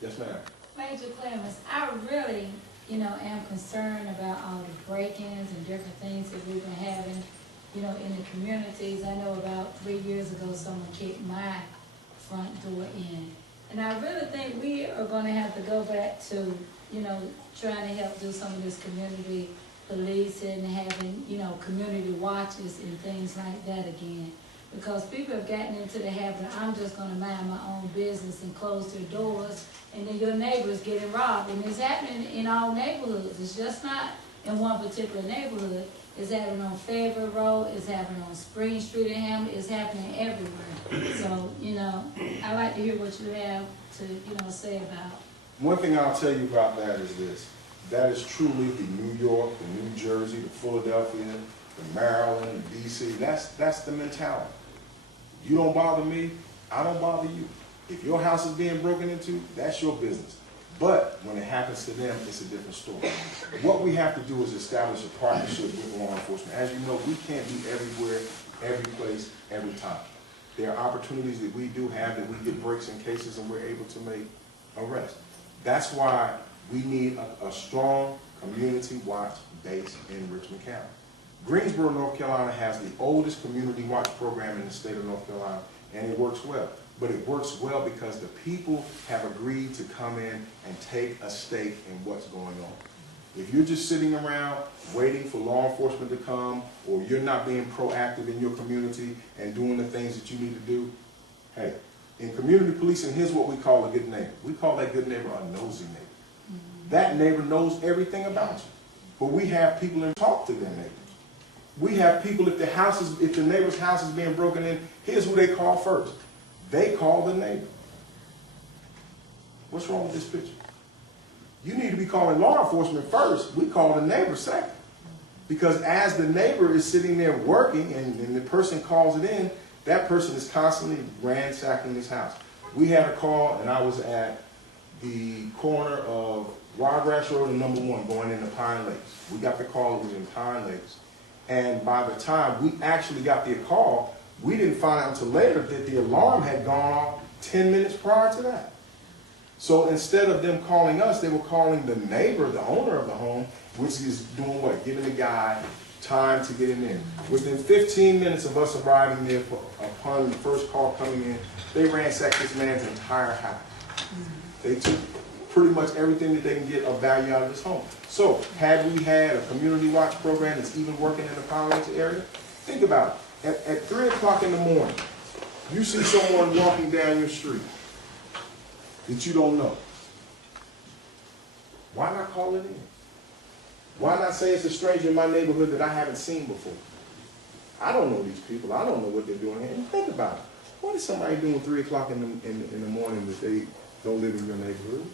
Yes, ma'am. Major Clemmons, I really, am concerned about all the break-ins and different things that we've been having, in the communities. I know about 3 years ago, someone kicked my front door in. And I really think we are gonna have to go back to, trying to help do some of this community policing and having, community watches and things like that again. Because people have gotten into the habit of, I'm just gonna mind my own business and close their doors, and then your neighbor's getting robbed. And it's happening in all neighborhoods. It's just not in one particular neighborhood. It's happening on Fairville Road, it's happening on Spring Street in Hammond, it's happening everywhere. So, I like to hear what you have to, say about. One thing I'll tell you about that is this. That is truly the New York, the New Jersey, the Philadelphia, the Maryland, the DC. That's the mentality. You don't bother me, I don't bother you. If your house is being broken into, that's your business. But when it happens to them, it's a different story. What we have to do is establish a partnership with law enforcement. As you know, we can't be everywhere, every place, every time. There are opportunities that we do have that we get breaks in cases and we're able to make arrests. That's why we need a strong community watch base in Richmond County. Greensboro, North Carolina has the oldest community watch program in the state of North Carolina, and it works well. But it works well because the people have agreed to come in and take a stake in what's going on. If you're just sitting around waiting for law enforcement to come, or you're not being proactive in your community and doing the things that you need to do, hey, in community policing, here's what we call a good neighbor. We call that good neighbor a nosy neighbor. That neighbor knows everything about you. But we have people in talk to their neighbors. We have people, if the neighbor's house is being broken in, here's who they call first. They call the neighbor. What's wrong with this picture? You need to be calling law enforcement first. We call the neighbor second. Because as the neighbor is sitting there working and the person calls it in, that person is constantly ransacking this house. We had a call, and I was at the corner of Wiregrass Road and number 1 going into Pine Lakes. We got the call, it was in Pine Lakes. And by the time we actually got the call, we didn't find out until later that the alarm had gone off 10 minutes prior to that. So instead of them calling us, they were calling the neighbor, the owner of the home, which is doing what? Giving the guy time to get in there. Within 15 minutes of us arriving there upon the first call coming in, they ransacked this man's entire house. They took pretty much everything that they can get of value out of his home. So had we had a community watch program that's even working in the Pine Lakes area, think about it. At 3 o'clock in the morning, you see someone walking down your street that you don't know. Why not call it in? Why not say it's a stranger in my neighborhood that I haven't seen before? I don't know these people. I don't know what they're doing here. And think about it. What is somebody doing 3 o'clock in the morning that they don't live in your neighborhood?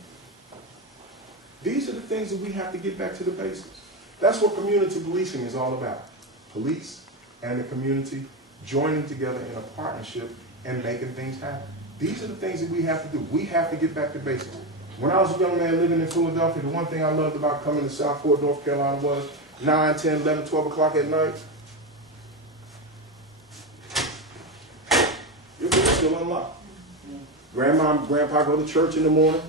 These are the things that we have to get back to the basics. That's what community policing is all about. Police and the community joining together in a partnership and making things happen. These are the things that we have to do. We have to get back to basics. When I was a young man living in Philadelphia, the one thing I loved about coming to Southport, North Carolina was 9, 10, 11, 12 o'clock at night, your door's still unlocked. Grandma and grandpa go to church in the morning,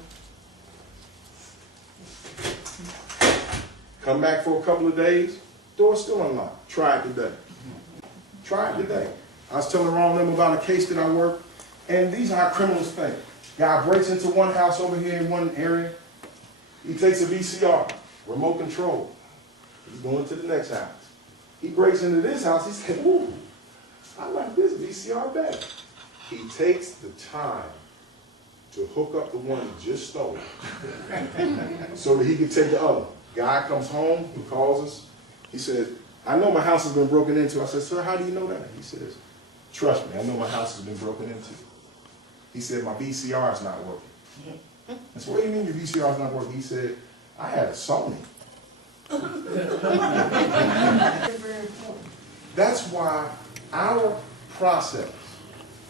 come back for a couple of days, door's still unlocked. Try it today. Try it today. I was telling Ron them about a case that I worked, and these are how criminals think. Guy breaks into one house over here in one area. He takes a VCR, remote control. He's going to the next house. He breaks into this house. He said, ooh, I like this VCR better. He takes the time to hook up the one he just stole so that he can take the other. Guy comes home, he calls us. He says, I know my house has been broken into. I said, sir, how do you know that? He says, trust me, I know my house has been broken into. He said, my VCR is not working. I said, what do you mean your VCR is not working? He said, I had a Sony. That's why our process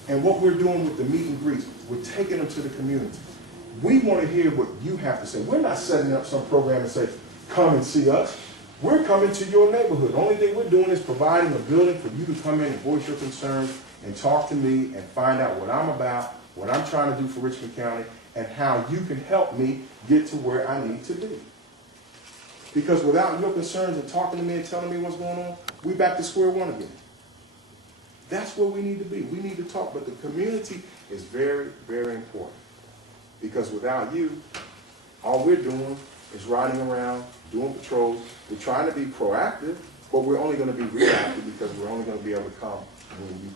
and what we're doing with the meet and greets, we're taking them to the community. We want to hear what you have to say. We're not setting up some program and say, come and see us. We're coming to your neighborhood. The only thing we're doing is providing a building for you to come in and voice your concerns and talk to me and find out what I'm about what I'm trying to do for Richmond County, and how you can help me get to where I need to be. Because without your concerns and talking to me and telling me what's going on, we back to square one again. That's where we need to be. We need to talk, but the community is very, very important. Because without you, all we're doing is riding around, doing patrols. We're trying to be proactive, but we're only going to be reactive because we're only going to be able to come when you